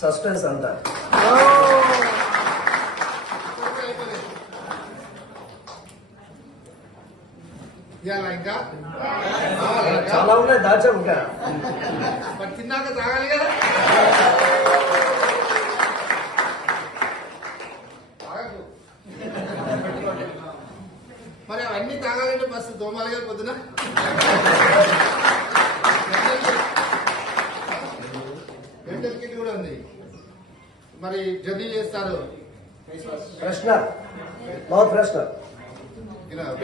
Suspense అంతా? చాలా ఉన్నాయి దాచాం ఇంకా. తిన్నాక తాగాలి కదా తాగాలంటే బస్సు దోమాలి కదా పొద్దున. డెంటల్ కిట్ కూడా ఉంది. మరి జర్నీ చేస్తారు. ఫ్రెషనర్ మౌత్ ఫ్రెషనర్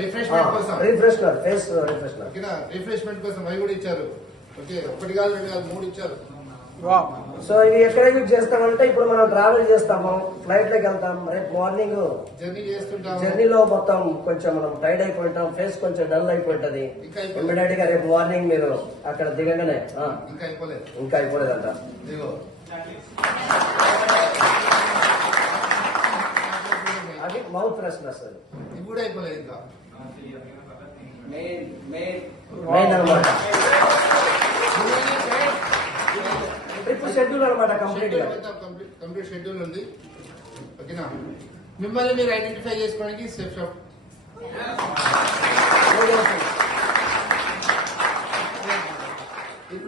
రిఫ్రెష్మెంట్ కోసం. రీఫ్రెషనర్ ఫేస్ రీఫ్రెషనర్ కింద రిఫ్రెష్మెంట్ కోసం అవి కూడా ఇచ్చారు. ఓకే ఒకటి కాదు రెండు కాదు మూడు ఇచ్చారు. సో ఇవి ఎక్కడ యూజ్ చేస్తామంటే ఇప్పుడు మనం ట్రావెల్ చేస్తాము ఫ్లైట్లోకి వెళ్తాం రేపు మార్నింగ్ జర్నీలో మొత్తం కొంచెం మనం టైర్డ్ అయిపోయింటాం ఫేస్ కొంచెం డల్ అయిపోయింటది. ఇమ్మీడియట్గా రేపు మార్నింగ్ మీరు అక్కడ దిగగానే ఆ, ఇంకా అయిపోలేదు. ఇంకా అయిపోలేదంట. అది మౌత్ ఫ్రెషనర్స్ అది. ఇది అయిపోలేదు ఇంకా. మెయిన్ అనమాట ట్రిప్ షెడ్యూల్ అనమాట కంప్లీట్ షెడ్యూల్ ఉంది. ఓకేనా? మిమ్మల్ని మీరు ఐడెంటిఫై చేసుకోవడానికి స్టెప్ షాప్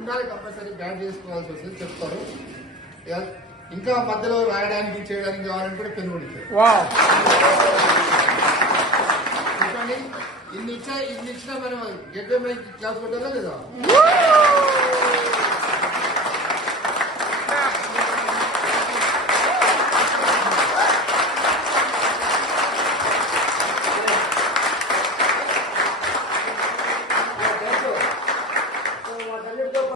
ఉండాలి కంపల్సరీ బ్యాడ్ చేసుకోవాల్సి వస్తుంది చెప్తారు. ఇక ఇంకా మధ్యలో రాయడానికి చేయడానికి కావాలంటే కూడా పెన్ను చెప్పండి ఇన్ని ఇచ్చా ఇన్ని ఇచ్చినా మనం గెట్ క్లాస్ పెట్టాలా లేదా?